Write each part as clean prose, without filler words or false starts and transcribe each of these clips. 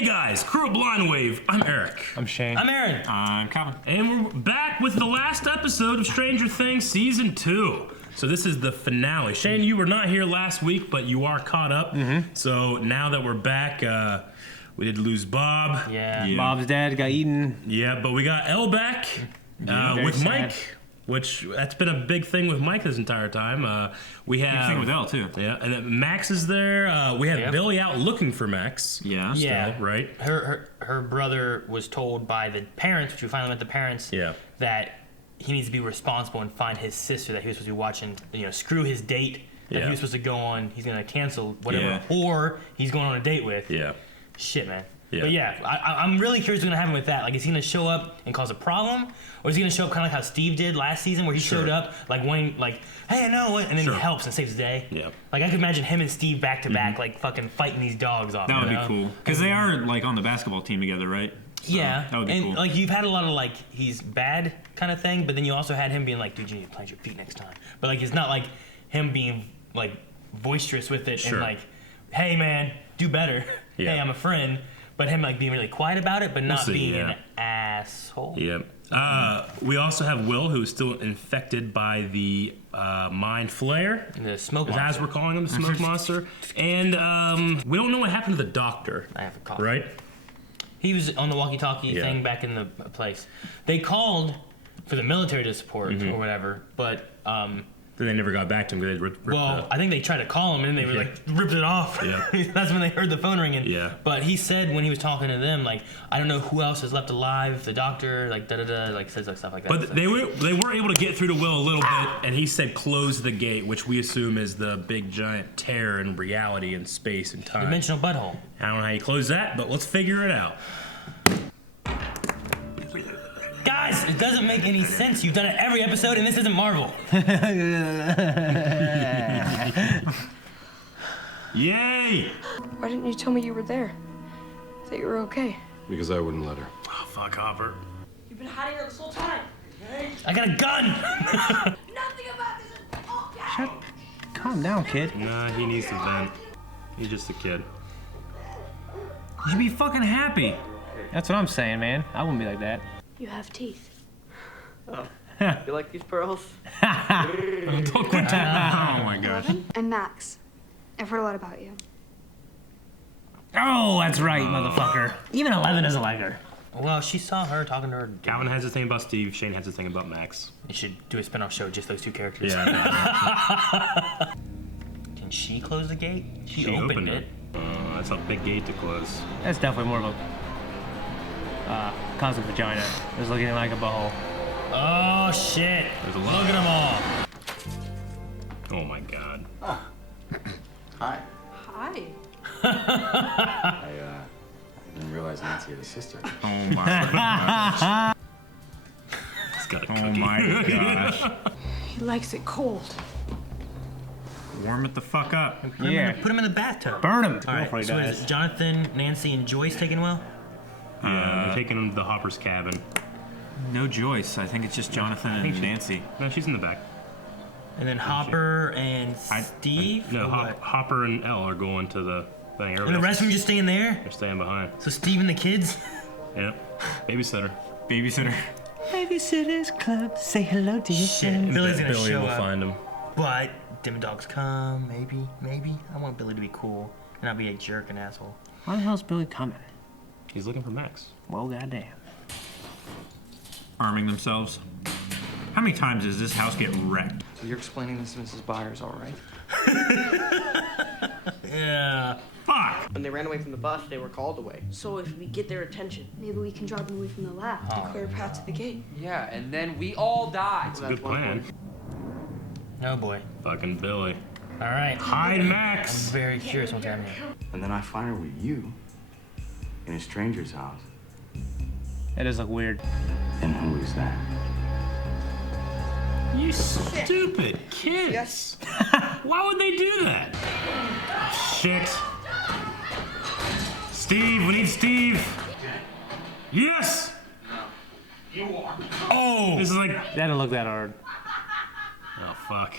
Hey guys, crew of Blind Wave. I'm Eric. I'm Shane. I'm Aaron. I'm Calvin. And we're back with the last episode of Stranger Things Season 2. So this is the finale. Shane, you were not here last week, but you are caught up. So now that we're back, we did lose Bob. Yeah. Bob's dad got eaten. Yeah, but we got Elle back with sad. Mike, which that's been a big thing with Mike this entire time. We have Big thing with Elle too. Yeah, and then Max is there. We have Billy out looking for Max. Yeah. Yeah. Still, right? Her brother was told by the parents, which we finally met the parents, that he needs to be responsible and find his sister that he was supposed to be watching, screw his date that he was supposed to go on. He's going to cancel whatever whore he's going on a date with. Yeah. Shit, man. Yeah. But yeah, I'm really curious what's going to happen with that. Like, is he going to show up and cause a problem? Or is he going to show up kind of like how Steve did last season where he showed up, like, when, like, hey, I know it, and then he helps and saves the day? Yeah. Like, I could imagine him and Steve back to back, like, fucking fighting these dogs off. That would be cool. Because they are, like, on the basketball team together, right? So Yeah, that would be and cool. like you've had a lot of like he's bad kind of thing, but then you also had him being like, dude, you need to plant your feet next time. But like it's not like him being like boisterous with it and like, hey man, do better. Yeah. Hey, I'm a friend. But him like being really quiet about it, but not see, being an asshole. Yeah. We also have Will, who's still infected by the mind flare. The smoke As monster. we're calling him, the smoke monster. And we don't know what happened to the doctor. I have a cough. Right? He was on the walkie-talkie thing back in the place. They called for the military to support or whatever, but Then they never got back to him because they ripped I think they tried to call him and they were like ripped it off. Yeah. That's when they heard the phone ringing. Yeah. But he said when he was talking to them, like, I don't know who else is left alive. The doctor, like like says like stuff like that. But they were able to get through to Will a little bit, and he said close the gate, which we assume is the big giant tear in reality and space and time. Dimensional butthole. I don't know how you close that, but let's figure it out. Guys, it doesn't make any sense. You've done it every episode, and this isn't Marvel. Yay! Why didn't you tell me you were there? That you were okay. Because I wouldn't let her. Oh, fuck, Hopper. You've been hiding her this whole time. I got a gun. Nothing about this is okay. Calm down, kid. Nah, he needs to vent. He's just a kid. You should be fucking happy. That's what I'm saying, man. I wouldn't be like that. You have teeth. You like these pearls? Don't quit that. Oh my gosh. And Max. I've heard a lot about you. Oh, that's right, motherfucker. Even 11 doesn't like her. Well, she saw her talking to her. Calvin has his thing about Steve. Shane has his thing about Max. You should do a spin-off show, just those two characters. Yeah. Didn't she close the gate? She opened it. That's a big gate to close. That's definitely more of a concept vagina. It's looking like a butthole. Oh, shit. There's a lot. Look at them all. Oh my god. Hi. Hi. I didn't realize Nancy had a sister. Oh my gosh. He's got a cookie. Oh my gosh. He likes it cold. Warm it the fuck up. Yeah. Put him in the bathtub. Burn him. All right, so what is it? Jonathan, Nancy, and Joyce taking well? Yeah, they're taking him to the Hopper's cabin. No Joyce. I think it's just Jonathan and Nancy. No, she's in the back. And then Hopper and Steve? No, Or what? Hopper and Elle are going to the thing. And the rest of them just staying there? They're staying behind. So Steve and the kids? Yep. Babysitter. Babysitter. Babysitter's Club. Say hello to your Shit, Billy's gonna Billy show will up. find him. But Dim Dogs come, maybe. I want Billy to be cool and not be a jerk and asshole. Why the hell's Billy coming? He's looking for Max. Well, goddamn. Arming themselves. How many times does this house get wrecked? So you're explaining this to Mrs. Byers, all right? Yeah. Fuck! When they ran away from the bus, they were called away. So if we get their attention, maybe we can drive them away from the lab to clear a path to the gate. Yeah, and then we all died. It's a good plan. Oh boy. Fucking Billy. All right. Hide I'm Max! very curious what's happening. And then I find her with you in a stranger's house. That does look weird. And who is that? You stupid kids! Yes. Why would they do that? Shit. Steve, we need Steve. Yes! Oh! This is like... That didn't look that hard. Oh, fuck.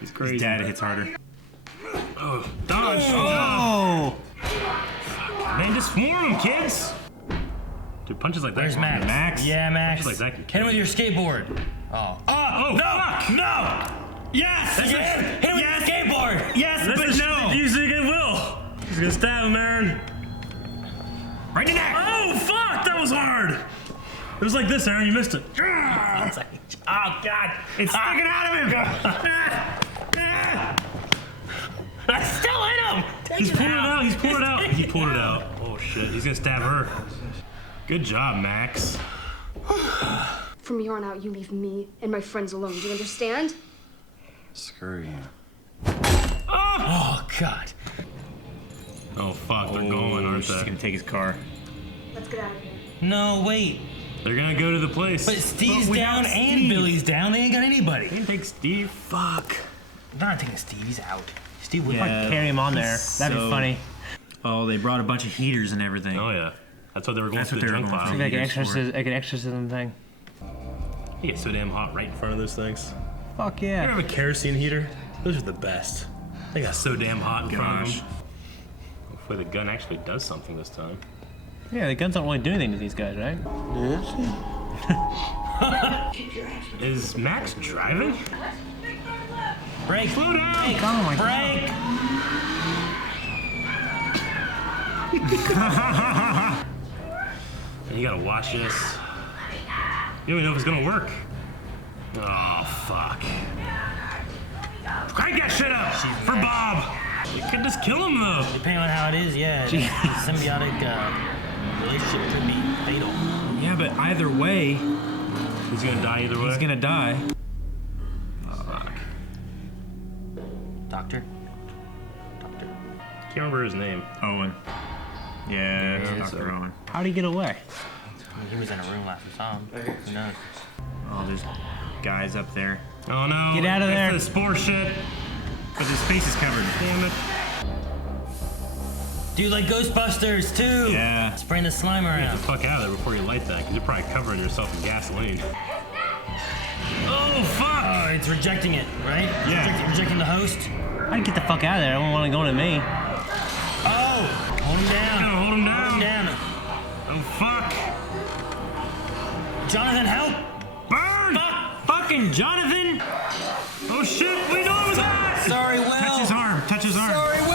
He's crazy. His dad hits harder. Oh, dodge! Oh! Man, just swarm him, kids. Dude, punches like that. Where's Max? Max? Yeah, Max. Punches like that can Hit him with your skateboard. Oh. Oh, no! Fuck! No! Yes! Hit him with your skateboard! Yes, That's but the no! shit you think it will. He's gonna stab him, Aaron. Right in the neck! Oh, fuck! That was hard. It was like this, Aaron. You missed it. Oh, God. It's sticking out of him! I still hit him! He's pulling it out. He's pulling it out. He pulled it out. Oh, shit. He's gonna stab her. Good job, Max. From here on out, you leave me and my friends alone. Do you understand? Screw you. Oh, God. Oh, fuck. They're going, aren't She's they? gonna take his car. Let's get out of here. No, wait. They're gonna go to the place. But Steve's we down got and Steve. Billy's down. They ain't got anybody. They can take Steve. Fuck. They're not taking Steve. He's out. Steve would Yeah. Carry him on there. That'd be So- funny. Oh, they brought a bunch of heaters and everything. Oh, yeah. That's what they were going That's to what the they were junk going pile. for. Like an Heaters for exorcism, like an exorcism thing. You get so damn hot right in front of those things. Fuck You ever yeah. have a kerosene heater? Those are the best. They got so damn hot in front of Gosh. them. Hopefully the gun actually does something this time. Yeah, the guns don't really do anything to these guys, right? Is Max driving? break. Slow down! Oh my Break. You gotta watch this. You don't even know if it's gonna work. Oh, fuck. Crank that shit up for Bob. You could just kill him, though. Depending on how it is, yeah. The symbiotic relationship could be fatal. Yeah, but either way, He's gonna die either way. he's gonna die. Fuck. Doctor? Can't remember his name. Owen. Yeah, it's Yeah, Dr. so- Owen. How'd he get away? I mean, he was in a room last we saw him. Who knows? Oh, there's guys up there. Oh no. Get out of there. That's the spore shit. But his face is covered. Damn it. Dude, like Ghostbusters, too! Yeah. Spraying the slime Get around. the fuck out of there before you light that, because you're probably covering yourself in gasoline. Oh, fuck! Oh, it's rejecting it, right? Yeah. Rejecting the host. I'd get the fuck out of there. I don't want to go to me. Oh! Hold him down. Hold him down. Hold him down. Oh, fuck! Jonathan, help! Burn! Fucking Jonathan! Oh, shit! What are you doing with that? Sorry, Will! Touch his arm. Touch his arm. Sorry, Will!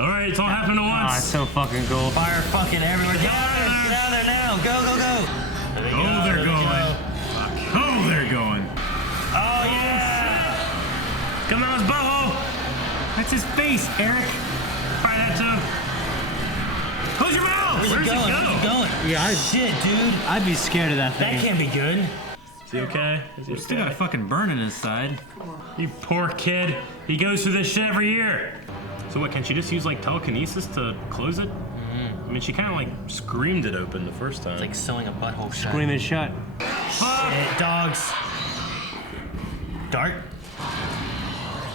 Alright, it's all happening at Oh, once. it's so fucking cool. Fire fucking everywhere. Get out of there! Get out of there now! Go, go, go! There they go, Oh, there they're they going. go. Oh, they're going. Oh, yeah! Come on, his butthole! That's his face, Eric. Try that too. Close your mouth! Where's Where's it it going? go? Where's it going? Yeah, Shit, dude. I'd be scared of that That thing. can't be good. Is he okay? Is he Still got a okay? fucking burn in his side. You poor kid. He goes through this shit every year. So what, can she just use like telekinesis to close it? I mean, she kind of like screamed it open the first time. It's like sewing a butthole shut. Scream it shut. Shit, dogs. Dart?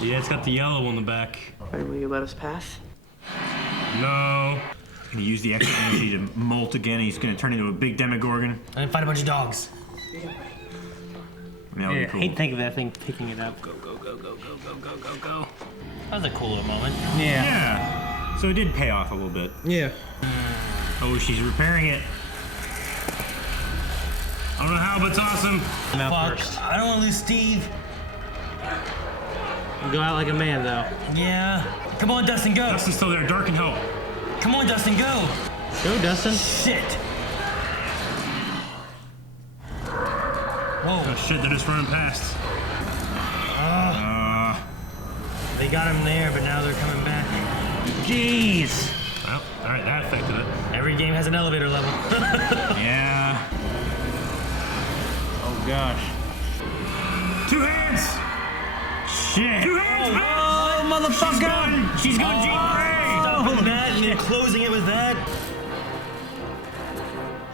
Yeah, it's got the yellow on the back. Will you let us pass? No. Gonna use the extra energy to molt again. He's gonna turn into a big demogorgon. And then fight a bunch of dogs. That would Yeah, be cool. I hate to think of that thing picking it up. Go, go, go, go, go, go, go, go, go. That was a cool little moment. Yeah. Yeah. So it did pay off a little bit. Yeah. Oh, she's repairing it. I don't know how, but it's awesome. Out Fuck. first. I don't want to lose Steve. Go out like a man, though. Yeah. Come on, Dustin, go. Dustin's still there. Dark and help. Come on, Dustin, go. Go, Dustin. Shit. Whoa. Oh shit, they're just running past. They got him there, but now they're coming back. Jeez. Well, alright, that affected it. Every game has an elevator level. Yeah. Oh, gosh. 2 hands! Shit. 2 hands, man! Oh, motherfucker! She's going Jean Grey. Stopping that and then closing it with that.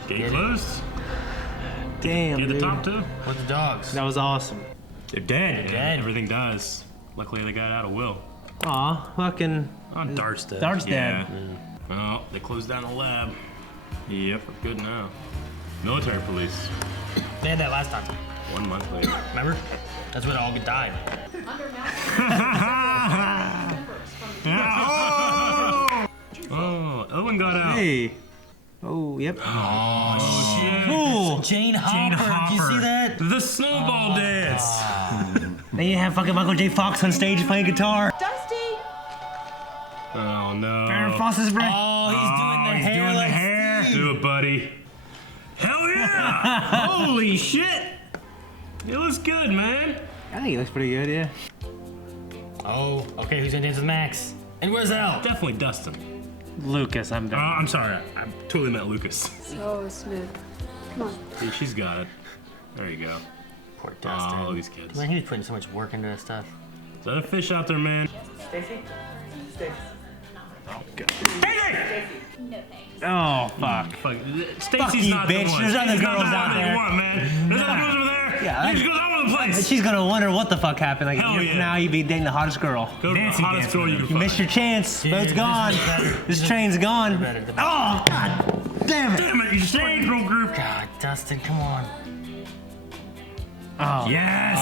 Gate closed. Damn, Get the dude. top too. With the dogs. That was awesome. They're dead. Dead. Everything dies. Luckily, they got out of Will. Aw, fucking Oh, Dart's dead. Dart's Yeah. dead. Oh, they closed down the lab. Yep. Good now. Military police. They had that last time. 1 month later. Remember? That's when all died. Oh! one got out. Hey. Oh, yep. Oh, shit. Cool. Jane Hopper. Did you see that? The snowball dance. Then you have fucking Michael J. Fox on stage playing guitar. Dusty! Oh, no. Aaron Foster's break. Oh, he's doing the hair. doing the like hair. Steve. Do it, buddy. Hell yeah. Holy shit! It looks good, man. I think he looks pretty good, yeah. Oh, okay. Who's gonna dance with Max? And where's Elle? Definitely Dustin. Lucas, I'm done. I'm sorry. I totally meant Lucas. So smooth. Come on. See, she's got it. There you go. Poor Dustin. Oh, these kids. Man, he was putting so much work into this stuff. Is that a fish out there, man? Stacy? Stacy. Oh, fuck. Fuck. Fuck Stacy's you, not bitch. the one. There's other Stacy's not girls the out one that there. you want, man. There's other girls over there. Yeah, You just go all over the place. She's gonna wonder what the fuck happened. Like, Hell yeah. now you'd be dating the hottest girl. Go to the Nancy hottest dancing girl you with can You find. missed your chance. Yeah, Boat's gone. This train's gone. Better. Oh, God damn it. Damn it, you stayed, girl group. God, Dustin, come on. Oh. Yes!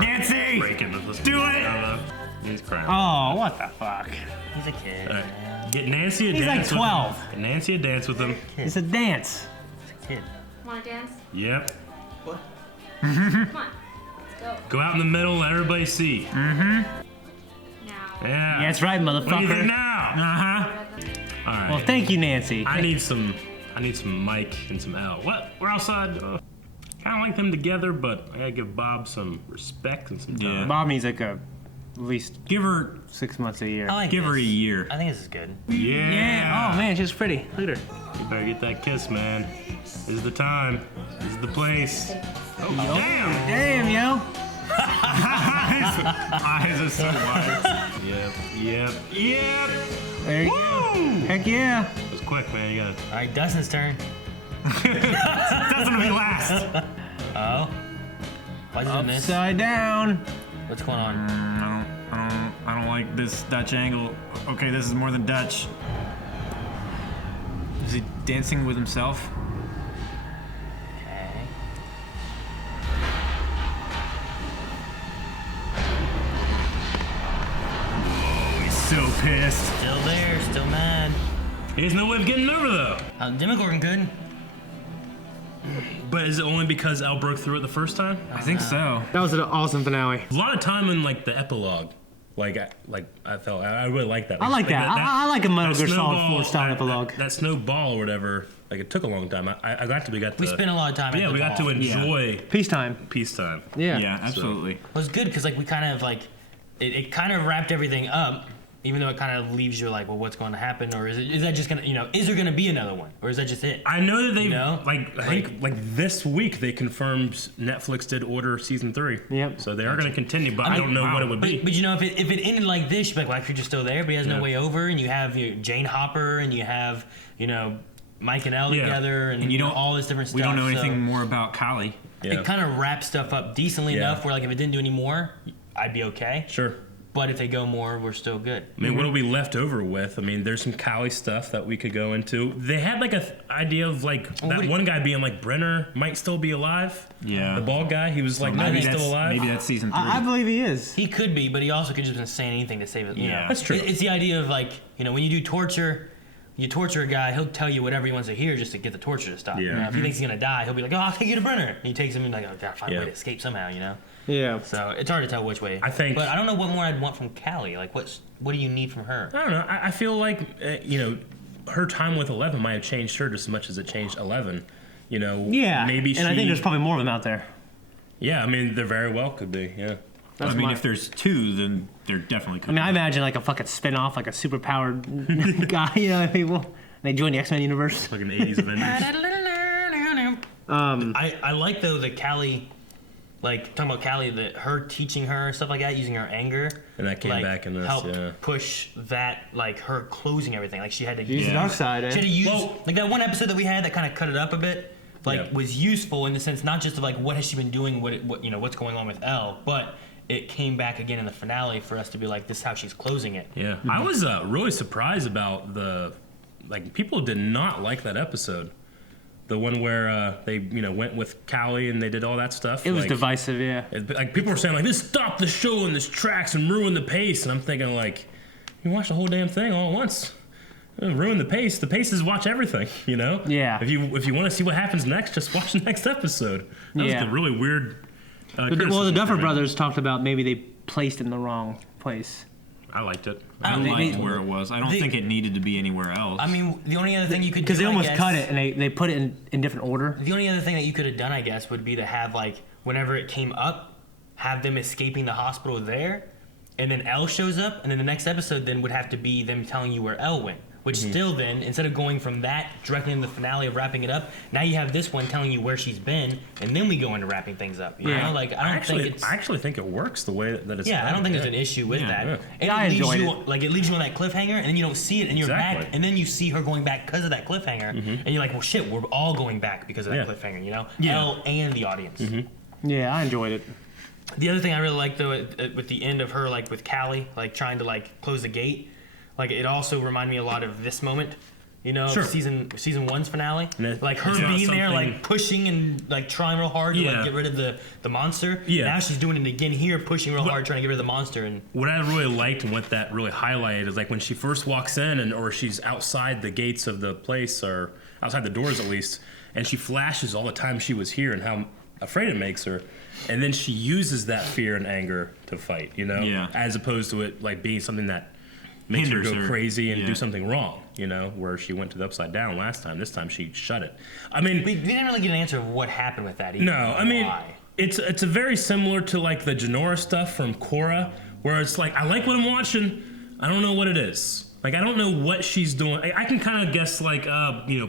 Nancy! Breaking it. Let's Do it! He's crying. Oh, what the fuck? He's a kid. All right. Man. Get Nancy a He's like dance 12. with him. Get Nancy a dance with him. It's a dance. He's a kid. Wanna dance? Yep. Come on. Let's go. Go out in the middle, let everybody see. Now. Yeah. Yeah, that's right, What do you think motherfucker. now? Uh-huh. All right. Well, thank you, Nancy. I need some Mike and some L. What? We're outside. Kind of like them together, but I gotta give Bob some respect and some time. Yeah. Bob needs like at least Give her 6 months a year. I like give her a this. year. I think this is good. Yeah. Oh, man, she's pretty. Look at her. You better get that kiss, man. This is the time. This is the place. Oh, damn. Damn, yo. Eyes are so wide. Yep. There you go. Heck yeah. It was quick, man. You gotta. All right, Dustin's turn. That's gonna be last. Oh. Why did you miss? Upside down. What's going on? I don't like this Dutch angle. Okay, this is more than Dutch. Is he dancing with himself? Okay. He's so pissed. Still there, still mad. He has no way of getting over though. Demogorgon good. But is it only because Al broke through it the first time? I think so. That was an awesome finale. A lot of time in like the epilogue. I felt I really like that. I like that. I like a Metal Gear Solid 4 style epilogue. That snowball or whatever. Like it took a long time. I got to. We spent a lot of time. at Yeah, the we got to mall. enjoy Peacetime. peacetime. Yeah. Yeah, absolutely. It was good because like we kind of like it kind of wrapped everything up, even though it kind of leaves you like, well, what's going to happen, or is that just gonna, is there gonna be another one, or is that just it? I know that they know? I think like this week they confirmed Netflix did order season 3. Yep. So they are going to continue, but I mean, don't know what it would be. But if it ended like this, you'd be like, well, Creature's still there, but he has no Yeah. way over, and you have Jane Hopper, and you have Mike and Elle Yeah. together, and And you don't all this different stuff. We don't know so anything more about Kali. Yeah. It kind of wraps stuff up decently Yeah. enough where like if it didn't do any more, I'd be okay. Sure. But if they go more, we're still good. I mean, what are we left over with? I mean, there's some Cali stuff that we could go into. They had like a idea of like that one guy being like Brenner might still be alive. Yeah. The bald guy. He was like, no, he's still alive. Maybe that's season 3. I believe he is. He could be, but he also could just been saying anything to save it. You Yeah. know? That's true. It's the idea of like, when you do torture, you torture a guy, he'll tell you whatever he wants to hear just to get the torture to stop. Yeah. If he thinks he's gonna die, he'll be like, oh, I'll take you to Brenner. And he takes him and like, oh, gotta find a way Yeah. to escape somehow, Yeah. So it's hard to tell which way. I think- But I don't know what more I'd want from Callie. Like, what do you need from her? I don't know. I feel like, her time with 11 might have changed her just as much as it changed 11. Yeah. Maybe and I think there's probably more of them out there. Yeah, I mean, there very well could be, yeah. That's I mean, my- if there's 2, then there definitely could I mean, be. I imagine like a fucking spin-off, like a super-powered guy, people. They join the X-Men universe. Like an 80s Avengers. I like though that Callie, like talking about Callie, that her teaching her stuff like that, using her anger, And that came like, back in this, helped yeah. push that, like her closing everything. Like she had to Use the Yeah. dark side, She had to use Well- like that one episode that we had that kind of cut it up a bit. Like Yeah. was useful in the sense not just of like what has she been doing, what's going on with Elle, but it came back again in the finale for us to be like, this is how she's closing it. Yeah. I was really surprised about people did not like that episode. The one where they, went with Callie and they did all that stuff. It was like, divisive, yeah. Like people were saying like, this stopped the show in this tracks and ruined the pace. And I'm thinking like, you watched the whole damn thing all at once. ruin the pace. The pace is watch everything, you know? Yeah. If you want to see what happens next, just watch the next episode. That was a really weird Well, the Duffer Brothers talked about maybe they placed it in the wrong place. I liked it. I liked where it was. I don't think it needed to be anywhere else. I mean, the only other thing you could do, Because they almost cut it and they put it in different order. The only other thing that you could have done, I guess, would be to have, like, whenever it came up, have them escaping the hospital there, and then Elle shows up, and then the next episode then would have to be them telling you where Elle went. Which still then, instead of going from that directly into the finale of wrapping it up, now you have this one telling you where she's been, and then we go into wrapping things up. You know? Like, I actually think it works the way that it's Yeah, done. I don't think there's an issue with that. Yeah. And I it leaves enjoyed you, it. like, it leaves you on that cliffhanger, and then you don't see it, and you're Exactly. back, and then you see her going back because of that cliffhanger, and you're like, well, shit, we're all going back because of that Yeah. cliffhanger, you know? Yeah. Elle and the audience. Yeah, I enjoyed it. The other thing I really liked, though, with the end of her, like, with Callie, like, trying to, like, close the gate, like, it also reminded me a lot of this moment. You know, Sure. season 1's finale, like her Yeah. being there, Something- like pushing and like trying real hard to like get rid of the monster. Yeah. Now she's doing it again here, pushing real hard, trying to get rid of the monster. And What I really liked and what that really highlighted is like when she first walks in or she's outside the gates of the place or outside the doors at least, and she flashes all the time she was here and how afraid it makes her, and then she uses that fear and anger to fight, you know, Yeah. as opposed to it like being something that makes her Hinders go her. crazy and Yeah. do something wrong, you know, where she went to the upside down last time. This time she shut it. I mean, we didn't really get an answer of what happened with that. Either. no, I mean, Why? it's a very similar to like the Janora stuff from Korra, where it's like I like what I'm watching, I don't know what it is. Like I don't know what she's doing. I can kind of guess like,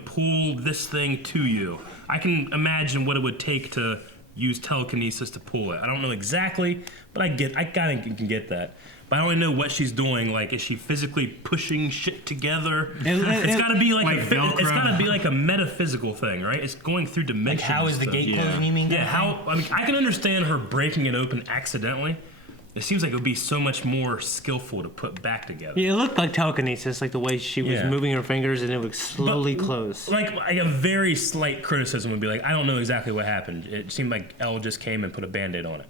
pull this thing to you. I can imagine what it would take to use telekinesis to pull it. I don't know exactly, but I kind of can get that. But I only know what she's doing. Like, is she physically pushing shit together? It's got to be like it's got to be like a metaphysical thing, right? It's going through Like dimensions. how is the stuff. gate closing? You mean? Yeah, how? I mean, I can understand her breaking it open accidentally. It seems like it would be so much more skillful to put back together. Yeah, it looked like telekinesis, like the way she was Yeah. moving her fingers and it would slowly close. Like a very slight criticism would be like, I don't know exactly what happened. It seemed like Elle just came and put a Band-Aid on it.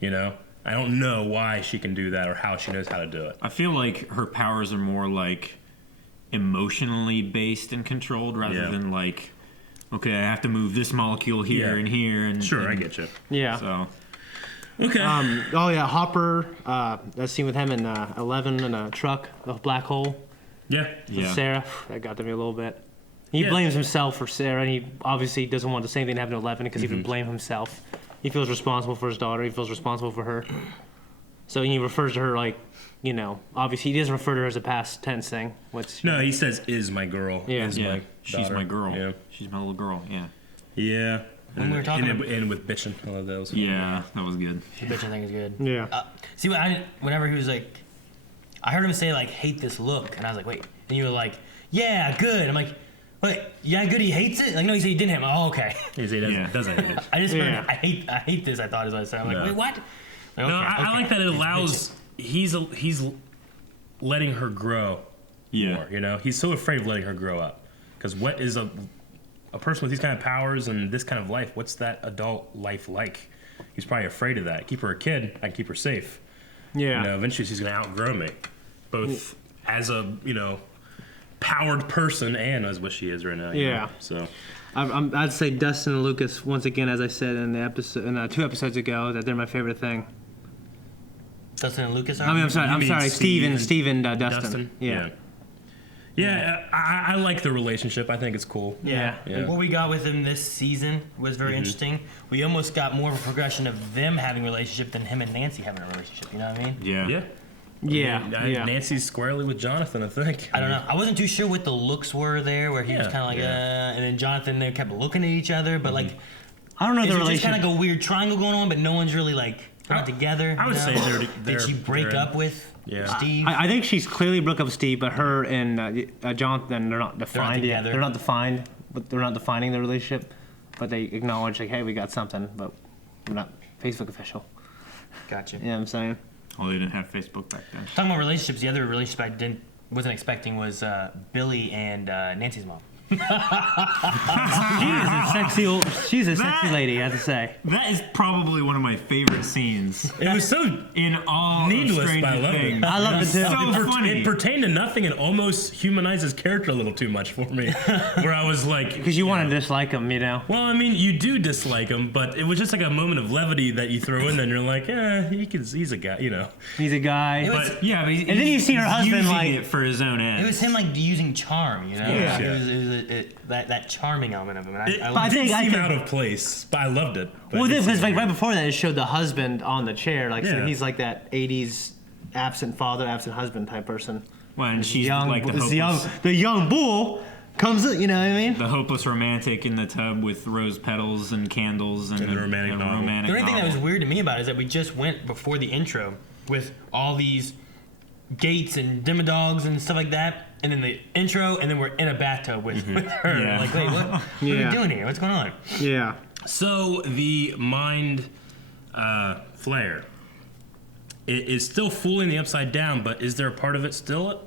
You know? I don't know why she can do that or how she knows how to do it. I feel like her powers are more like emotionally based and controlled rather than like, okay, I have to move this molecule here and here. And Sure, I get you. Yeah. So Okay. Oh yeah, Hopper. That scene with him in 11 in a truck, the black hole. Yeah. With Sarah, that got to me a little bit. He blames himself for Sarah, and he obviously doesn't want the same thing to happen to 11 because he would blame himself. He feels responsible for his daughter. He feels responsible for her. So he refers to her like, you know, obviously he doesn't refer to her as a past tense thing. No, he says, "Is my girl." Yeah. Is yeah, my she's daughter. my girl. Yeah. She's my little girl. Yeah. Yeah. When we were talking and with bitchin', I love those. Yeah, that was good. The bitch I think is good. Yeah. See, whenever he was like, I heard him say like, "Hate this look," and I was like, "Wait," and you were like, "Yeah, good." I'm like, "Wait, yeah, good." He hates it. Like, no, he said he didn't hate it. Oh, okay. He doesn't hate it. I just heard, I hate this. I thought is what I said. I'm like, No. wait, what? Like, No, okay, I like that it He's allows. He's letting her grow. Yeah. More, you know, he's so afraid of letting her grow up because what is a person with these kind of powers and this kind of life? What's that adult life like? He's probably afraid of that. Keep her a kid. I can keep her safe. Yeah. You know, eventually she's gonna outgrow me, both as a powered person and as what she is right now. you Yeah. know? So. I'd say Dustin and Lucas once again, as I said in the episode, 2 episodes ago, that they're my favorite thing. Dustin and Lucas are. I mean, I'm mean sorry, Steve Steve and Dustin. Dustin. Yeah. Yeah, I like the relationship. I think it's cool. Yeah. Yeah. What we got with them this season was very interesting. We almost got more of a progression of them having a relationship than him and Nancy having a relationship. You know what I mean? Yeah. Yeah. Yeah. Nancy's squarely with Jonathan, I think. I don't know. I wasn't too sure what the looks were there, where he was Yeah, kind of like, and then Jonathan, they kept looking at each other, but like, I don't know is the it just relationship. kind of like a weird triangle going on, but no one's really like not together. I would you say know? they're Did she break they're- up with Steve? I think she's clearly broke up with Steve, but her and Jonathan, they're not defined yet. together. They're not defined, but they're not defining the relationship. But they acknowledge, like, hey, we got something, but we're not Facebook official. Gotcha. You know what I'm saying? Oh, they didn't have Facebook back then. Talking about relationships, the other relationship I wasn't expecting was Billy and Nancy's mom. She's a sexy lady, I have to say. That is probably one of my favorite scenes It was so in all needless, of Stranger but I love Things. it. I love it too. So funny. It pertained to nothing and almost humanized his character a little too much for me. Where I was like, Because you want to dislike him, you know? well, I mean, you do dislike him, but it was just like a moment of levity that you throw in, and you're like, he's a guy, you know. He's a guy. But yeah, but And then you see her husband, using like- it for his own ends. It was him like using charm, you know. Yeah. It was that charming element of him. And It I did think- seem out of place, but I loved it. But Well, it did this was seem like weird. right before that, it showed the husband on the chair. Like, so Yeah. he's like that 80s absent father, absent husband type person. Well, and she's young, like the young bull comes, you know what I mean? the hopeless romantic in the tub with rose petals and candles and the romantic novel. romantic the only thing that was novel. weird to me about it is that we just went before the intro with all these gates and demodogs and stuff like that, and then the intro, and then we're in a bathtub with her. Yeah. Like, wait, what are we doing here? What's going on? Yeah. So the mind flare, it is still fooling the Upside Down, but is there a part of it still?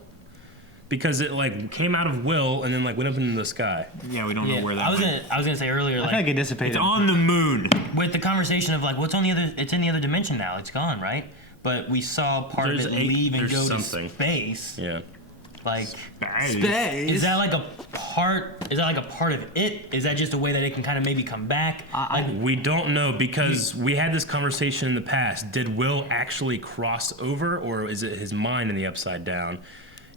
Because it like came out of Will and then like went up into the sky. Yeah, we don't know where that I was went. gonna say earlier, I like think it dissipated. It's on the moon. with the conversation of like, what's on the other? It's in the other dimension now. It's gone, right? But we saw part There's of it leave and there's go something. to space. Yeah. Like, Space. is that like a part? Is that like a part of it? Is that just a way that it can kind of maybe come back? We don't know because we had this conversation in the past. Did Will actually cross over, or is it his mind in the Upside Down?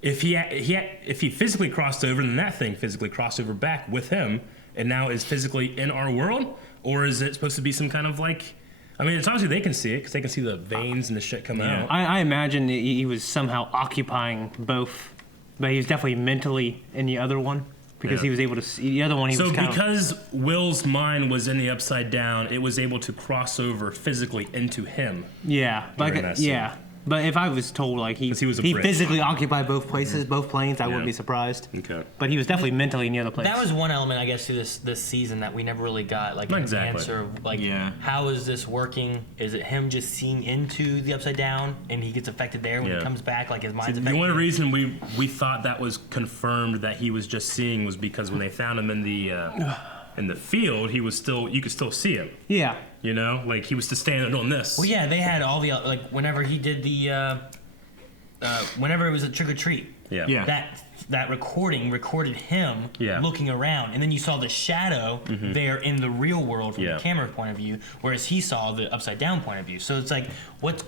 If he physically crossed over, then that thing physically crossed over back with him, and now is physically in our world, or is it supposed to be some kind of like? I mean, it's obviously they can see it because they can see the veins and the shit come out. I imagine he was somehow occupying both, but he was definitely mentally in the other one because Yeah. he was able to see the other one. He So was kind because Will's mind was in the Upside Down, it was able to cross over physically into him. but during that scene. yeah. But if I was told like he 'Cause he was a brick. physically occupied both places, both planes, I wouldn't be surprised. Okay. But he was definitely mentally in the other place. That was one element, I guess, to this season that we never really got like Not an exactly. answer. Like, Yeah. how is this working? Is it him just seeing into the Upside Down and he gets affected there when Yeah. he comes back? Like his mind's The affected. only reason we thought that was confirmed that he was just seeing was because when they found him in the field, he was still you could still see him. yeah. You know, like he was just standing on this. Well, yeah, they had all the like whenever he did the whenever it was a trick or treat. Yeah. Yeah. That recording recorded him Yeah. looking around, and then you saw the shadow there in the real world from Yeah. the camera point of view, whereas he saw the upside down point of view. So it's like, what's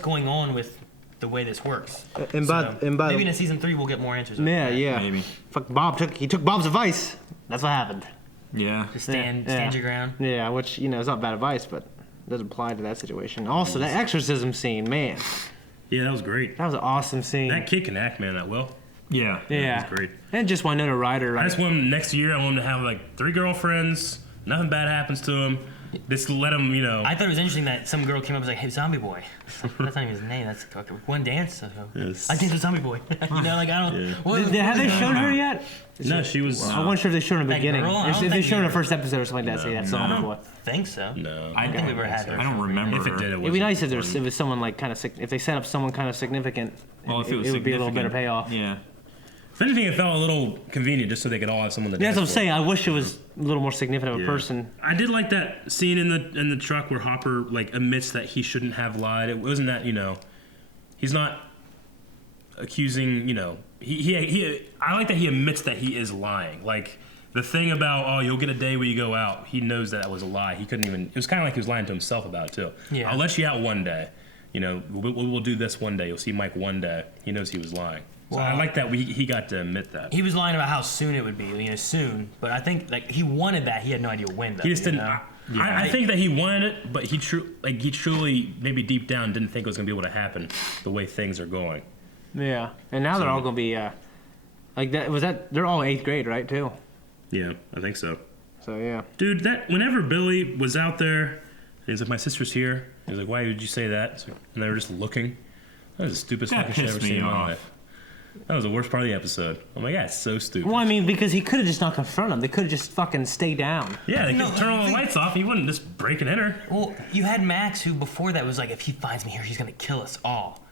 going on with the way this works? And by Maybe in season 3 we'll get more answers. yeah. Maybe. Fuck, he took Bob's advice. That's what happened. Yeah. Just stand Yeah. your ground. Yeah, which is not bad advice, but doesn't apply to that situation. Also, that exorcism scene, man, Yeah, that was great. that was an awesome scene. That kid can act, man. That Will. Yeah. yeah, That was great. and just Winona Ryder. I Right? just want him next year. I want him to have like 3 girlfriends. Nothing bad happens to him. Just let him, you know. I thought it was interesting that some girl came up and was like, "Hey, Zombie Boy." That's not even his name. That's one dance. So. Yes. I danced with Zombie Boy. You know, like I don't. Yeah. What, Have they shown her yet? No, she was. I wasn't sure if they showed her in the That beginning. girl? I If don't they think showed her in the they- first episode or something like that, say that's No. Zombie I Boy. don't think so. No. I don't think we've ever had her. I don't remember. If it did, it It'd be nice if it was someone like kind of if they set up someone kind of significant. Well, if it was would be a little better significant, payoff. Yeah. If anything, it felt a little convenient just so they could all have someone to That's dance what I'm for. saying. I wish it was a little more significant of a Yeah. person. I did like that scene in the truck where Hopper like admits that he shouldn't have lied. It wasn't that he's not accusing. He I like that he admits that he is lying. Like the thing about you'll get a day where you go out. He knows that was a lie. He couldn't even. It was kind of like he was lying to himself about it too. Yeah. I'll let you out one day. We'll do this one day. You'll see Mike one day. He knows he was lying. So I Well, like that he got to admit that. He was lying about how soon it would be, soon. But I think like he wanted that. He had no idea when. Though, He just didn't. know? I think that he wanted it, but he truly, maybe deep down, didn't think it was going to be able to happen the way things are going. Yeah, and now they're all gonna be like that. Was that they're all 8th grade, right? Too. Yeah, I think so. So yeah. Dude, that whenever Billy was out there, he's like, "My sister's here." He's like, "Why did you say that?" And they were just looking. That was the stupidest That fucking shit I've ever pissed me seen in my off. life. That was the worst part of the episode. Oh my god, it's so stupid. Well, I mean, because he could have just not confronted them. They could have just fucking stayed down. Yeah, they No, could turn all the think- lights off. He wouldn't just break and enter. Well, you had Max, who before that was like, if he finds me here, he's gonna kill us all.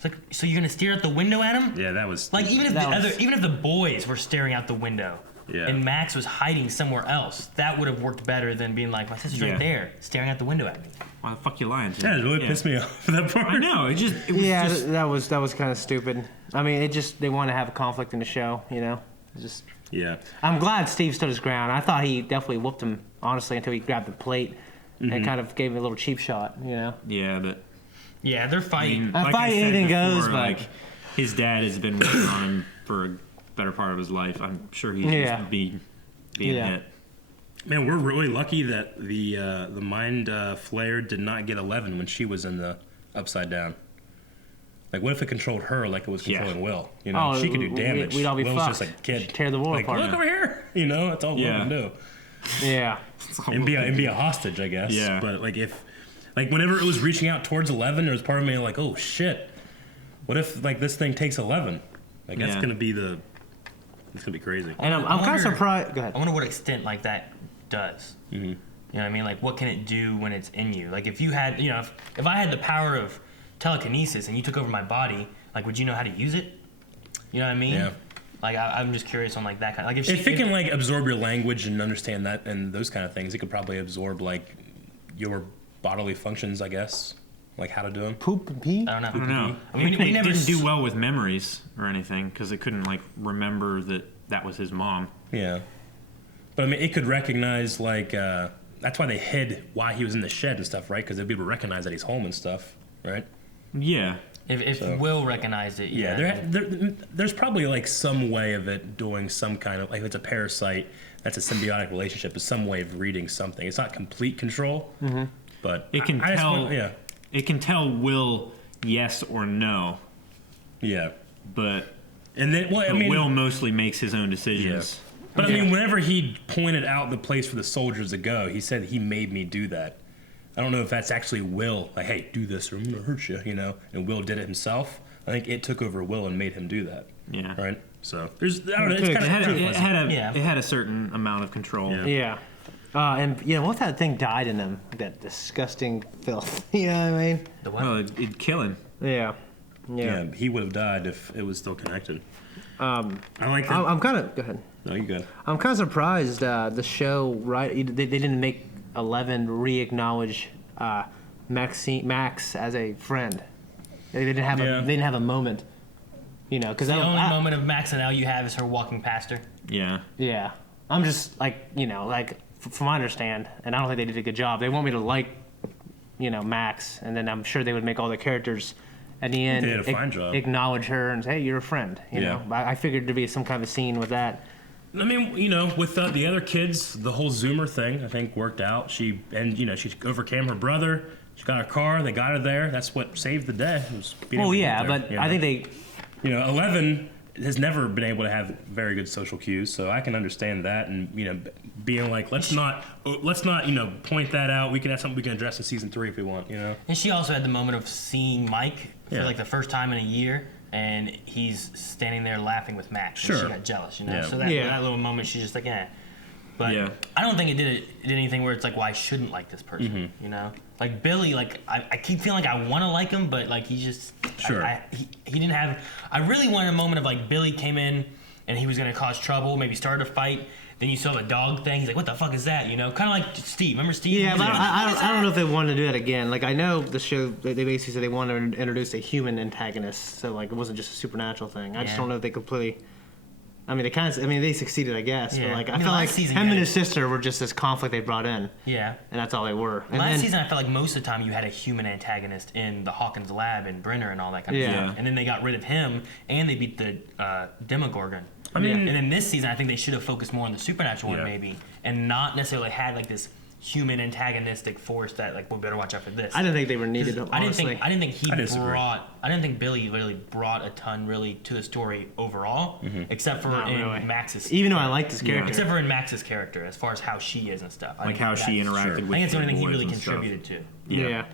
It's like, so you're gonna stare out the window at him? Yeah, that was Like even if the boys were staring out the window, Yeah. and Max was hiding somewhere else, that would have worked better than being like, my sister's right there, staring out the window at me. Why the fuck you lying to? Yeah, it really pissed me off that part. I know. It was just, that was kind of stupid. I mean, they want to have a conflict in the show, you know. Just Yeah. I'm glad Steve stood his ground. I thought he definitely whooped him, honestly, until he grabbed the plate and kind of gave him a little cheap shot, you know. Yeah, but Yeah, they're fighting. Like I said anything goes, but like his dad has been working on him for a better part of his life. I'm sure he's just being hit. Man, we're really lucky that the Mind Flayer did not get 11 when she was in the Upside Down. Like, what if it controlled her like it was controlling Will? You know, she could do damage. We'd all be Will's fucked. just a kid. She'd tear the world like, apart. look over here. You know, that's all Will can do. Yeah. And be a hostage, I guess. Yeah. But whenever it was reaching out towards 11, there was part of me like, oh shit, what if like this thing takes 11? Like that's gonna be it's gonna be crazy. And I'm kind of surprised. Go ahead. I wonder what extent like that does. Mm-hmm. You know what I mean? Like, what can it do when it's in you? Like, if you had, if I had the power of telekinesis and you took over my body, like, would you know how to use it? You know what I mean? Yeah. Like, I'm just curious on like that kind. Like, If it can like absorb your language and understand that and those kind of things, it could probably absorb like your bodily functions, I guess, like how to do them. Poop and pee? I don't know. I don't know. I mean, we it never didn't do well with memories or anything because it couldn't like remember that was his mom. Yeah, but I mean, it could recognize like that's why they hid why he was in the shed and stuff, right? Because they'd be able to recognize that he's home and stuff, right? Yeah. If Will recognized it, there's probably like some way of it doing some kind of like if it's a parasite that's a symbiotic relationship, is some way of reading something. It's not complete control, but it can I tell. yeah, it can tell Will yes or no. Yeah, but I Will mostly makes his own decisions. Yeah. But I mean, whenever he pointed out the place for the soldiers to go, he said he made me do that. I don't know if that's actually Will, like, hey, do this or I'm gonna hurt you, you know. And Will did it himself. I think it took over Will and made him do that. Yeah. Right. So there's, I don't know. It's kind of it had a certain amount of control. Yeah. And you know, what if that thing died in him? That disgusting filth. You know what I mean? The what? Well, it'd kill him. Yeah. Yeah. He would have died if it was still connected. I like that. I'm kind of. Go ahead. No, you good. I'm kind of surprised the show, right? They didn't make 11 re-acknowledge Max as a friend. They didn't have a moment, you know, because the only moment of Max and Elle you have is her walking past her. Yeah. Yeah, I'm just like, you know, like from what I understand, and I don't think they did a good job. They want me to like, you know, Max, and then I'm sure they would make all the characters at the end They did a fine job. acknowledge her and say, hey, you're a friend. You know, I figured there'd be some kind of a scene with that. I mean, you know, with the other kids, the whole Zoomer thing, I think, worked out. She overcame her brother. She got her car. They got her there. That's what saved the day. Well, yeah, but I think they... You know, 11 has never been able to have very good social cues, so I can understand that. And, you know, being like, let's not, you know, point that out. We can have something we can address in season 3 if we want, you know? And she also had the moment of seeing Mike for like the first time in a year. And he's standing there laughing with Max. Sure. And she got jealous, you know? Yeah. So that little moment, she's just like, eh. But I don't think it did anything where it's like, well, I shouldn't like this person, you know? Like, Billy, like, I keep feeling like I want to like him, but, like, he just... Sure. He didn't have... I really wanted a moment of, like, Billy came in and he was going to cause trouble, maybe start a fight. Then you saw the dog thing. He's like, what the fuck is that, you know? Kind of like Steve. Remember Steve? Yeah, but I don't know if they wanted to do that again. Like, I know the show, they basically said they wanted to introduce a human antagonist, so, like, it wasn't just a supernatural thing. I just don't know if they completely... I mean, they succeeded, I guess. Yeah. But, like, I mean, feel like season, him and his sister were just this conflict they brought in. Yeah. And that's all they were. And last season, I felt like most of the time you had a human antagonist in the Hawkins lab and Brenner and all that kind of stuff. And then they got rid of him, and they beat the Demogorgon. I mean, and then this season, I think they should have focused more on the supernatural one, maybe, and not necessarily had like this human antagonistic force that like we better watch out for this. I didn't think they were needed. Honestly. I didn't think Billy really brought a ton really to the story overall, except for Max's. Even though I liked his character, except for in Max's character, as far as how she is and stuff. Like how she interacted with. I think it's the only thing he really and contributed to. Yeah.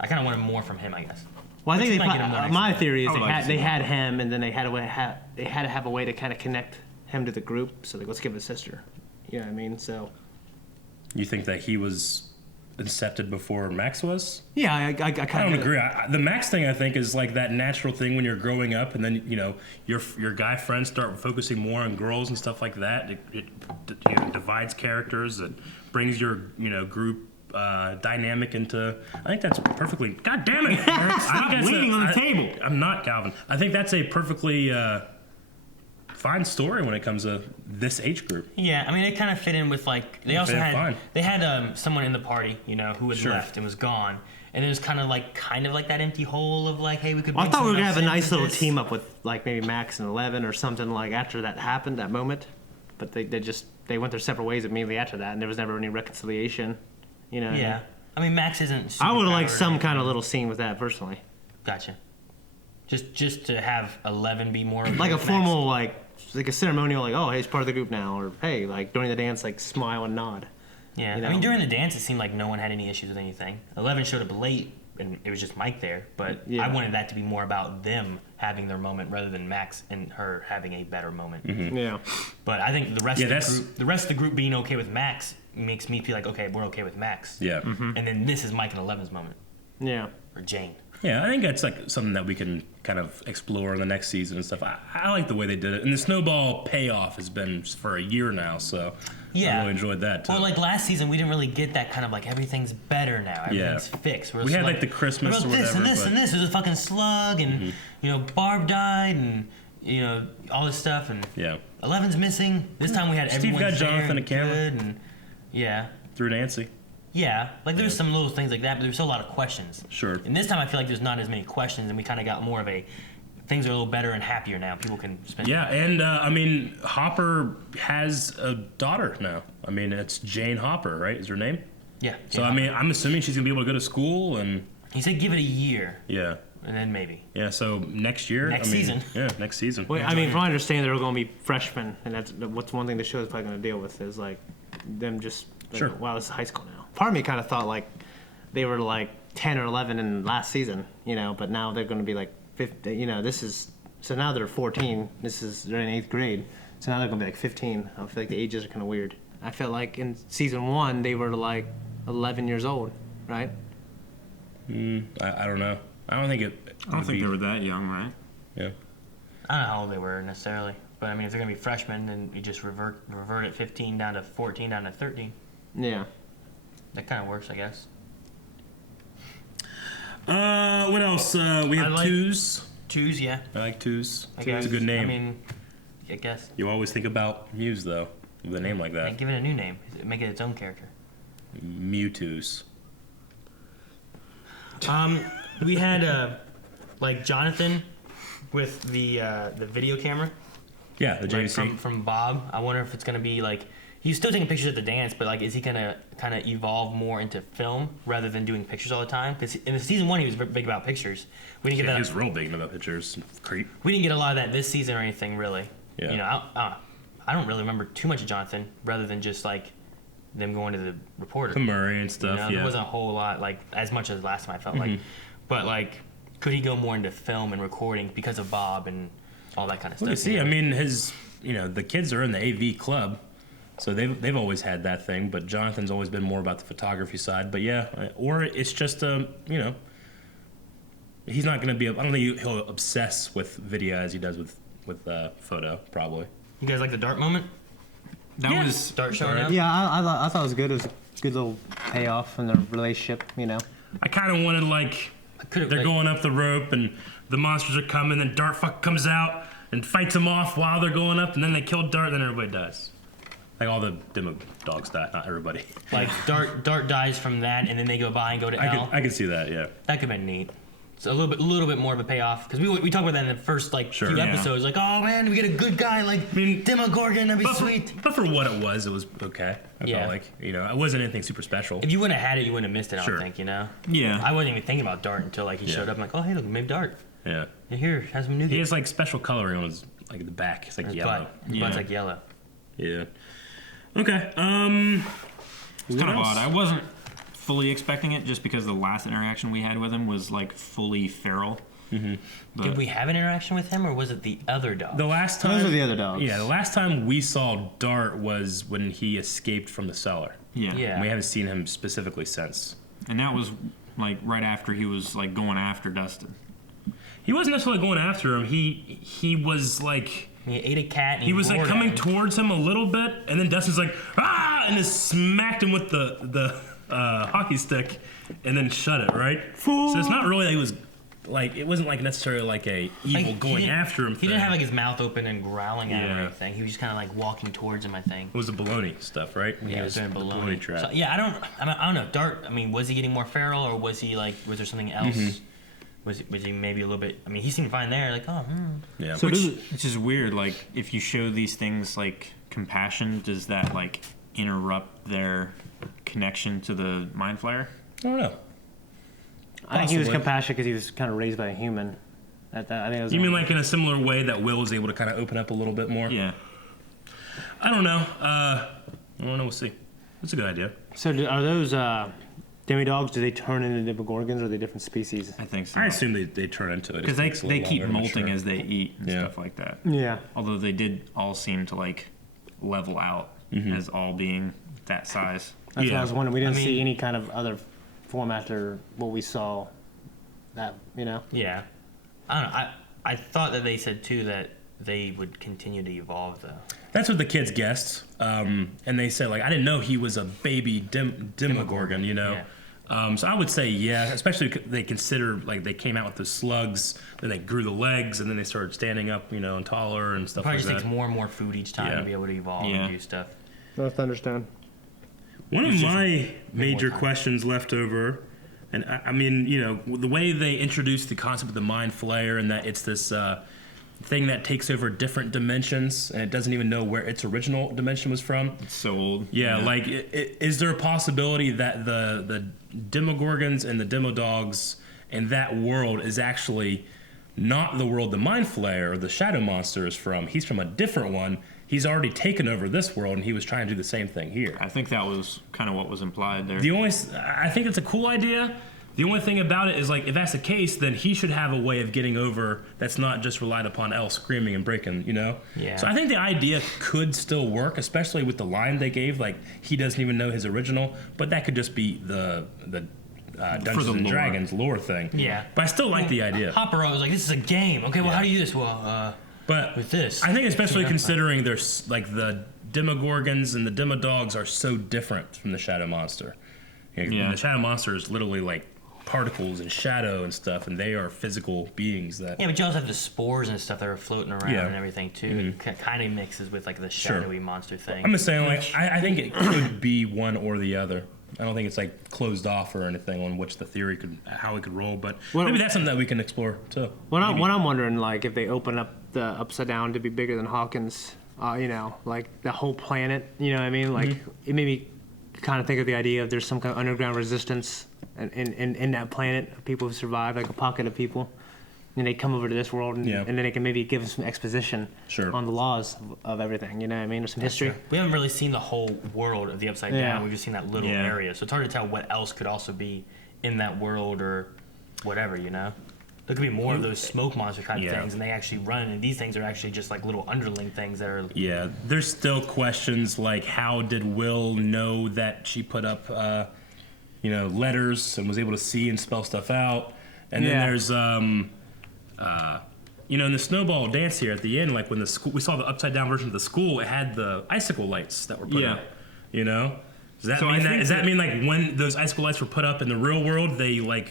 I kind of wanted more from him, I guess. Well, I think my next theory is they had him, and then they had to have a way to kind of connect him to the group. So like, let's give it a sister. You know what I mean? So you think that he was incepted before Max was. Yeah, I I kind don't of agree. The Max thing, I think, is like that natural thing when you're growing up, and then your guy friends start focusing more on girls and stuff like that. It divides characters. It brings your group dynamic into. I think that's perfectly. God damn it! Eric, Stop leaning on the table. I'm not Calvin. I think that's a perfectly fine story when it comes to this age group. Yeah, I mean, it kind of fit in with like they also had someone in the party, who had left and was gone, and it was kind of like that empty hole of like, hey, we could. I thought we were gonna have a nice little team up with like maybe Max and 11 or something like after that happened, that moment, but they went their separate ways immediately after that, and there was never any reconciliation. Yeah, I mean, Max isn't. I would have liked some kind of little scene with that personally. Gotcha. Just to have 11 be more like a formal like a ceremonial, like, oh, hey, he's part of the group now, or hey, like during the dance, like smile and nod. Yeah, I mean, during the dance, it seemed like no one had any issues with anything. 11 showed up late, and it was just Mike there, but I wanted that to be more about them having their moment rather than Max and her having a better moment. Mm-hmm. Yeah, but I think the rest of the group being okay with Max makes me feel like, okay, we're okay with Max. Yeah, and then this is Mike and 11's moment. Yeah, or Jane. Yeah, I think that's like something that we can kind of explore in the next season and stuff. I like the way they did it, and the snowball payoff has been for a year now, so I really enjoyed that too. Well, like last season, we didn't really get that kind of like everything's better now, everything's fixed. We had like the Christmas or whatever. This and this and this. There's a fucking slug, and Barb died, and all this stuff, and 11's missing. This time we had Steve everyone got Jonathan a camera, and through Nancy. Yeah, like there's some little things like that, but there's still a lot of questions. Sure. And this time I feel like there's not as many questions, and we kind of got more of a things are a little better and happier now. People can spend. Yeah, and I mean Hopper has a daughter now. I mean it's Jane Hopper, right? Is her name? Yeah. So I mean I'm assuming she's gonna be able to go to school, and he said give it a year. Yeah. And then maybe. Yeah, so next year. Season. Yeah, next season. Well, I mean, from what I understand, they're going to be freshmen, and that's what's one thing the show is probably going to deal with is like them just. Like, wow, this is high school now. Part of me kind of thought like they were like 10 or 11 in last season, but now they're going to be like 15. This is so now they're 14. They're in 8th grade, so now they're going to be like 15. I feel like the ages are kind of weird. I felt like in season 1 they were like 11 years old, right? I don't know. I don't think they were that young, right? Yeah. I don't know how old they were necessarily, but I mean, if they're gonna be freshmen, then you just revert at 15 down to 14 down to 13. Yeah. That kind of works, I guess. What else? We have Twos. Twos, yeah. I like Twos. I guess. It's a good name. I mean, I guess. You always think about Muse, though, with a name like that. Give it a new name. Make it its own character. Mewtwo's. We had like Jonathan with the video camera. Yeah, the JVC. From Bob. I wonder if it's gonna be like he's still taking pictures at the dance, but like is he gonna kind of evolve more into film rather than doing pictures all the time? Because in season 1 he was big about pictures. We didn't get that. He was real big about pictures. Creep. We didn't get a lot of that this season or anything really. Yeah. I don't really remember too much of Jonathan, rather than just like them going to the reporter. To Murray and stuff. There wasn't a whole lot, like as much as last time I felt like, but like, could he go more into film and recording because of Bob and all that kind of stuff? You see, I mean, the kids are in the AV club, so they've always had that thing. But Jonathan's always been more about the photography side. But yeah, or it's just he's not going to be. I don't think he'll obsess with video as he does with photo probably. You guys like the Dart moment? That was Dart showing up. Yeah, I thought it was good. It was a good little payoff in their relationship. I kind of wanted they're going up the rope and the monsters are coming, and Dart comes out and fights them off while they're going up, and then they kill Dart, and then everybody dies. Like all the demo dogs die, not everybody. Like Dart dies from that, and then they go by and go to L. I could see that, yeah. That could have been neat. So a little bit more of a payoff, because we talked about that in the first few episodes. Like, oh man, we get a good guy like Demogorgon, that'd be sweet. But for what it was okay. I felt like it wasn't anything super special. If you wouldn't have had it, you wouldn't have missed it. I don't think Yeah. I wasn't even thinking about Dart until he showed up. I'm like, oh hey, look, maybe Dart. Yeah. Here, have some nougat. He has special coloring on his the back. It's like yellow. His butt's like yellow. Yeah. Okay. It's kind of odd. I wasn't fully expecting it just because the last interaction we had with him was fully feral. Mm-hmm. Did we have an interaction with him, or was it the other dog? The last time. Those are the other dogs. Yeah, the last time we saw Dart was when he escaped from the cellar. Yeah. And we haven't seen him specifically since. And that was like right after he was like going after Dustin. He wasn't necessarily going after him. He was like... He ate a cat and he was like roared coming at him. towards him a little bit, and then Dustin's like, ah! And just smacked him with the hockey stick, and then shut it, right? So it's not really that he was... Like, it wasn't like necessarily like a evil going after him He thing. didn't have like his mouth open and growling at him or Yeah. anything. He was just kind of like walking towards him, I think. It was the baloney stuff, right? When Yeah, he it was doing the baloney. trap. So, yeah, I don't know. Dart. I mean, was he getting more feral, or was he like? Was there something else? Mm-hmm. Was he maybe a little bit? I mean, he seemed fine there. Like, oh, Yeah. So Which is weird. Like, if you show these things like compassion, does that like interrupt their connection to the mind flayer? I don't know. I think he was Possibly. compassionate because he was kind of raised by a human. I think that was You the mean only- like in a similar way that Will was able to kind of open up a little bit more? Yeah. I don't know. I don't know. We'll see. That's a good idea. So are those demi-dogs, do they turn into demogorgons, or are they different species? I think so. I assume they turn into it. Because they keep molting as they eat and Yeah. stuff like that. Yeah. Although they did all seem to like level out as all being that size. That's what Yeah. I was wondering. We didn't I mean- see any kind of other form after what we saw. That, you know? yeah. I don't know. I thought that they said too that they would continue to evolve though. That's what the kids guessed. And they said, like, I didn't know he was a baby demogorgon, you know? Yeah. So I would say, yeah, especially they consider, like, they came out with the slugs, then they grew the legs, and then they started standing up, you know, and taller and stuff Probably like just that. takes more and more food each time Yeah. to be able to evolve Yeah. and do stuff. I have to understand. One of my major time. questions left over, and I mean, you know, the way they introduced the concept of the mind flayer and that it's this thing that takes over different dimensions and it doesn't even know where its original dimension was from. It's so old. Yeah, like, is there a possibility that the Demogorgons and the Demodogs in that world is actually not the world the Mind Flayer or the Shadow Monster is from? He's from a different one. He's already taken over this world, and he was trying to do the same thing here. I think that was kind of what was implied there. I think it's a cool idea. The only thing about it is, like, if that's the case, then he should have a way of getting over that's not just relied upon Elle screaming and breaking, you know? Yeah. So I think the idea could still work, especially with the line they gave, like, he doesn't even know his original, but that could just be the Dungeons the and lore. Dragons lore thing. Yeah. But I still like the idea. Hopper was like, "This is a game. Okay, well, Yeah. how do you do this? Well, But with this, I think especially you know? considering there's, like, the Demogorgons and the Demodogs are so different from the Shadow Monster. Yeah. The Shadow Monster is literally, like, particles and shadow and stuff, and they are physical beings that... Yeah, but you also have the spores and stuff that are floating around Yeah. and everything too. It kind of mixes with like the shadowy monster thing. I'm just saying, like, I think it could be one or the other. I don't think it's, like, closed off or anything on which the theory could, how it could roll, but maybe that's something that we can explore, too. What I'm wondering, like, if they open up the Upside Down to be bigger than Hawkins, you know, like the whole planet, you know what I mean? Like, it made me kind of think of the idea of there's some kind of underground resistance in that planet of people who survive, like a pocket of people. And they come over to this world, and then they can maybe give us some exposition on the laws of everything, you know what I mean? Or some history. We haven't really seen the whole world of the Upside Yeah. Down. We've just seen that little Yeah. area. So it's hard to tell what else could also be in that world or whatever, you know? There could be more of those smoke monster type things, and they actually run, and these things are actually just like little underling things that are... Yeah, there's still questions like, how did Will know that she put up, you know, letters and was able to see and spell stuff out? And then there's, you know, in the snowball dance here at the end, like when the school, we saw the upside down version of the school, it had the icicle lights that were put up. You know, does that mean like when those icicle lights were put up in the real world, they like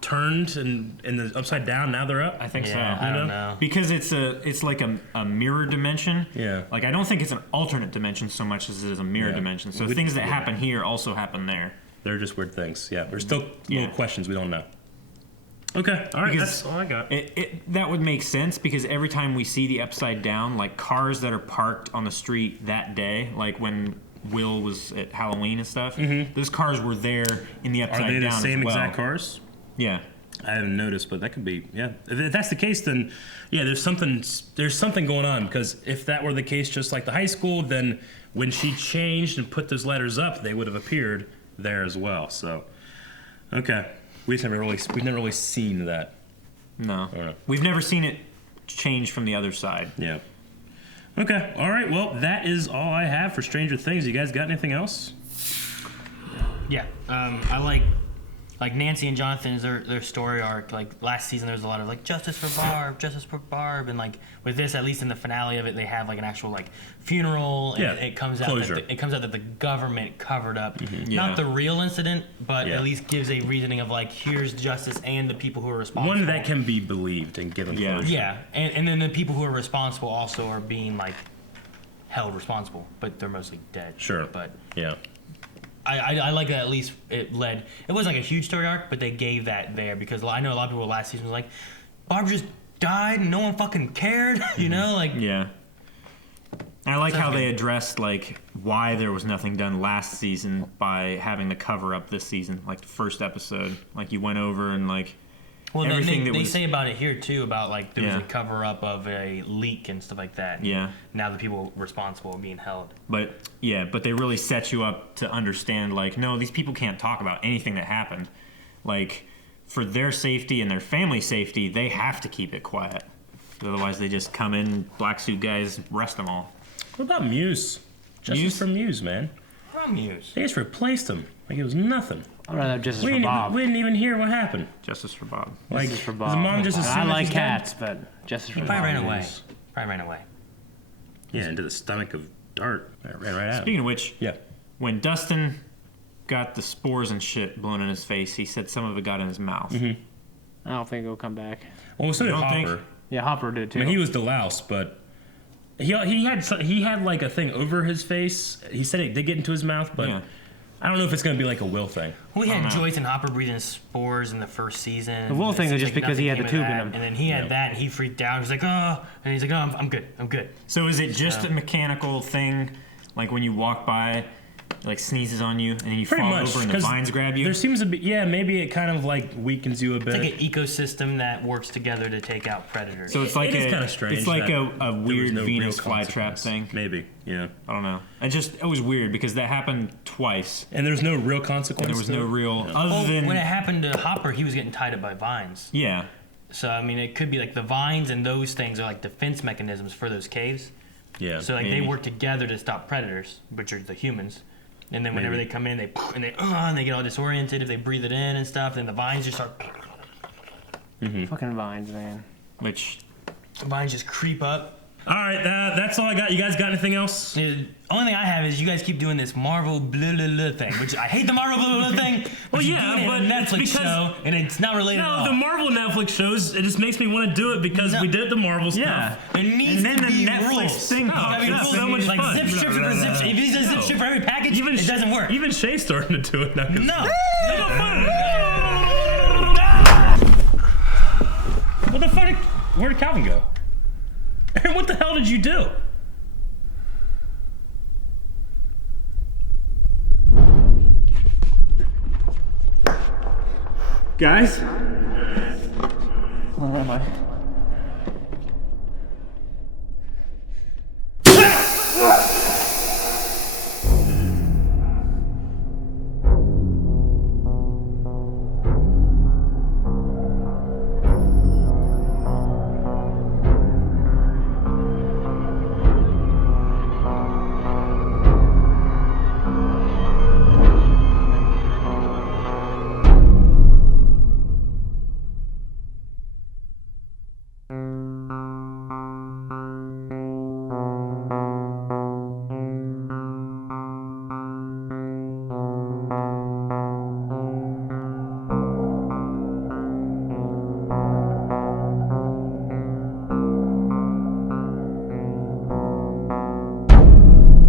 turned and the upside down? Now they're up. I think so. I don't know. Because it's like a mirror dimension. Yeah. Like I don't think it's an alternate dimension so much as it is a mirror Yeah. dimension. So things that happen here also happen there. They're just weird things. Yeah, there's still little questions we don't know. Okay, all right, Because that's all I got. That would make sense because every time we see the upside down, like cars that are parked on the street that day, like when Will was at Halloween and stuff, those cars were there in the upside Are they down the same as well. exact cars? Yeah. I haven't noticed, but that could be, yeah. If that's the case, then yeah, there's something going on, because if that were the case, just like the high school, then when she changed and put those letters up, they would have appeared there as well. So, okay, we've never really seen that. No. Alright. We've never seen it change from the other side. Yeah. Okay. All right. Well, that is all I have for Stranger Things. You guys got anything else? Yeah, I like Nancy and Jonathan's their story arc. Like last season, there was a lot of like justice for Barb, and like with this, at least in the finale of it, they have like an actual like funeral, and it comes out that the government covered up not the real incident, but at least gives a reasoning of like here's justice and the people who are responsible. One that can be believed and given closure. Yeah, and then the people who are responsible also are being like held responsible, but they're mostly dead. Sure, but yeah. I like that at least it wasn't like a huge story arc, but they gave that there because I know a lot of people last season was like, Barb just died and no one fucking cared, you know? Like yeah. I like how they addressed like why there was nothing done last season by having the cover up this season, like the first episode. Like you went over and like everything they say about it here too about like there was a cover up of a leak and stuff like that. Yeah. Now the people responsible are being held. But they really set you up to understand like no, these people can't talk about anything that happened. Like for their safety and their family safety, they have to keep it quiet. Otherwise, they just come in, black suit guys, arrest them all. What about Muse? Justice for Muse, man. What about Muse? They just replaced him like it was nothing. I'd rather have Justice for Bob. We didn't even hear what happened. Justice for Bob. Like, Justice for Bob. His mom just assumed I like she's cats, dead? but Justice for Bob. Probably ran away. Yeah, into the stomach of Dart. Ran right out. Speaking of which, when Dustin got the spores and shit blown in his face, he said some of it got in his mouth. I don't think it'll come back. Well, so did Hopper. Yeah, Hopper did too. I mean, he was deloused, but he had like a thing over his face. He said it did get into his mouth, but I don't know if it's going to be like a Will thing. We had Joyce and Hopper breathing spores in the first season. The Will thing was just because he had the tube in him. And then he had that, and he freaked out. He was like, oh. And he's like, oh, I'm good. So is it just a mechanical thing, like when you walk by, like sneezes on you, and then you fall over and the vines grab you? There seems to be, maybe it kind of like weakens you a bit. It's like an ecosystem that works together to take out predators. So it's like it is kind of strange. It's like a weird Venus flytrap thing. Maybe, yeah. I don't know. It was weird because that happened twice. And there's no real consequence. And there was no real, other than when it happened to Hopper, he was getting tied up by vines. Yeah. So I mean, it could be like the vines and those things are like defense mechanisms for those caves. Yeah. So like they work together to stop predators, which are the humans. And then whenever they come in, and they get all disoriented. If they breathe it in and stuff, then the vines just start. Fucking vines, man. Which vines just creep up. All right, that's all I got. You guys got anything else? The only thing I have is you guys keep doing this Marvel blah blah blah thing, which I hate the Marvel blah blah blah thing. Well, yeah, but Netflix show, and it's not related at all. No, the Marvel Netflix shows, it just makes me want to do it because we did the Marvel stuff. Yeah. It needs and then to be the Netflix rules. thing pops up. So much like fun. zip strip for zip strip. If he says zip strip for every package, it doesn't work. Even Shay's starting to do it now. No. What the fuck? Where did Calvin go? Aaron, what the hell did you do? Guys? Where am I?